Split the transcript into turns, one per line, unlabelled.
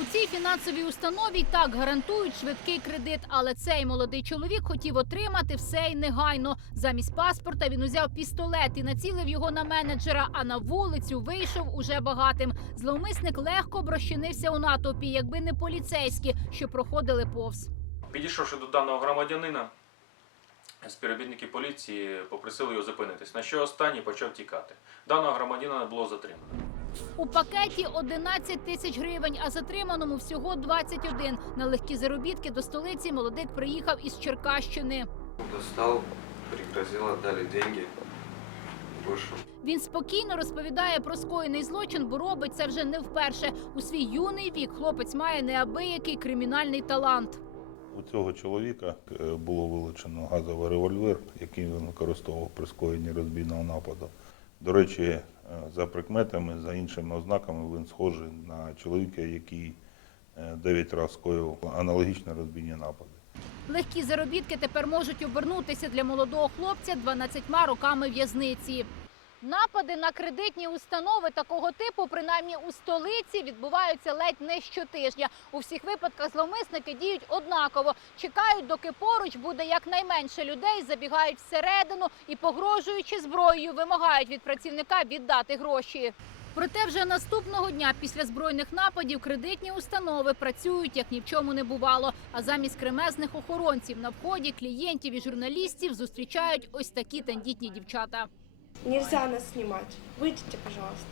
У цій фінансовій установі так гарантують швидкий кредит, але цей молодий чоловік хотів отримати все й негайно. Замість паспорта він узяв пістолет і націлив його на менеджера. А на вулицю вийшов уже багатим. Зловмисник легко б у натовпі, якби не поліцейські, що проходили повз.
Підійшовши до даного громадянина, співробітники поліції попросили його зупинитись, на що останній почав тікати. Даного громадянина було затримано.
У пакеті 11 тисяч гривень, а затриманому всього 21. На легкі заробітки до столиці молодик приїхав із Черкащини.
Достал, пригрозил, отдали деньги.
Він спокійно розповідає про скоєний злочин, бо робить це вже не вперше. У свій юний вік хлопець має неабиякий кримінальний талант.
У цього чоловіка е, було вилучено газовий револьвер, який він використовував при скоєнні розбійного нападу. До речі, е, за прикметами, за іншими ознаками, він схожий на чоловіка, який 9 разів скоював аналогічно розбійні напади.
Легкі заробітки тепер можуть обернутися для молодого хлопця 12 роками в'язниці. Напади на кредитні установи такого типу, принаймні у столиці, відбуваються ледь не щотижня. У всіх випадках зловмисники діють однаково. Чекають, доки поруч буде якнайменше людей, забігають всередину і, погрожуючи зброєю, вимагають від працівника віддати гроші. Проте вже наступного дня після збройних нападів кредитні установи працюють як ні в чому не бувало. А замість кремезних охоронців на вході клієнтів і журналістів зустрічають ось такі тендітні дівчата.
Нельзя нас снимать. Выйдите, пожалуйста.